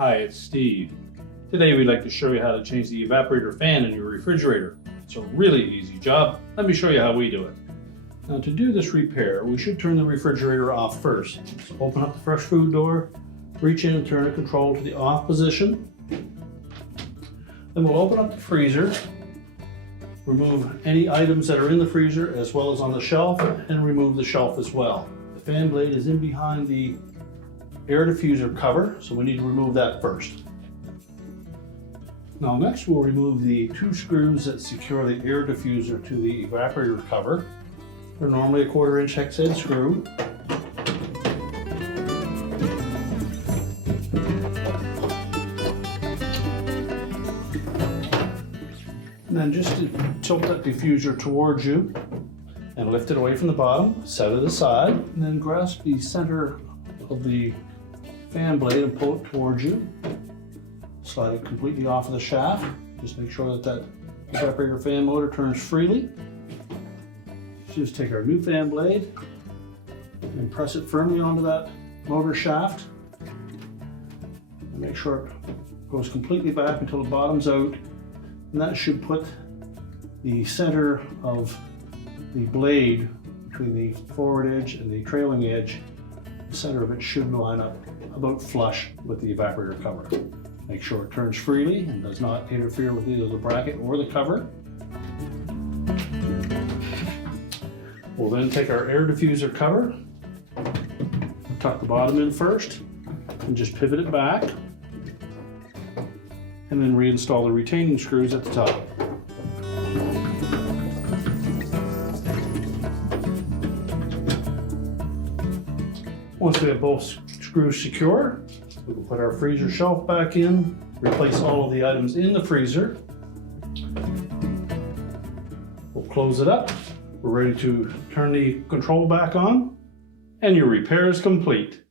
Hi, it's Steve. Today we'd like to show you how to change the evaporator fan in your refrigerator. It's a really easy job. Let me show you how we do it. Now to do this repair, we should turn the refrigerator off first. So open up the fresh food door, reach in and turn the control to the off position. Then we'll open up the freezer, remove any items that are in the freezer as well as on the shelf, and remove the shelf as well. The fan blade is in behind the air diffuser cover, so we need to remove that first. Now next we'll remove the two screws that secure the air diffuser to the evaporator cover. They're normally a 1/4 inch hex head screw. And then just to tilt that diffuser towards you and lift it away from the bottom, set it aside, and then grasp the center of the fan blade and pull it towards you. Slide it completely off of the shaft. Just make sure that that evaporator fan motor turns freely. Just take our new fan blade and press it firmly onto that motor shaft. And make sure it goes completely back until the bottom's out. And that should put the center of the blade between the forward edge and the trailing edge. The center of it should line up about flush with the evaporator cover. Make sure it turns freely and does not interfere with either the bracket or the cover. We'll then take our air diffuser cover, tuck the bottom in first, and just pivot it back, and then reinstall the retaining screws at the top. Once we have both screws secure, we will put our freezer shelf back in, replace all of the items in the freezer. We'll close it up. We're ready to turn the control back on, and your repair is complete.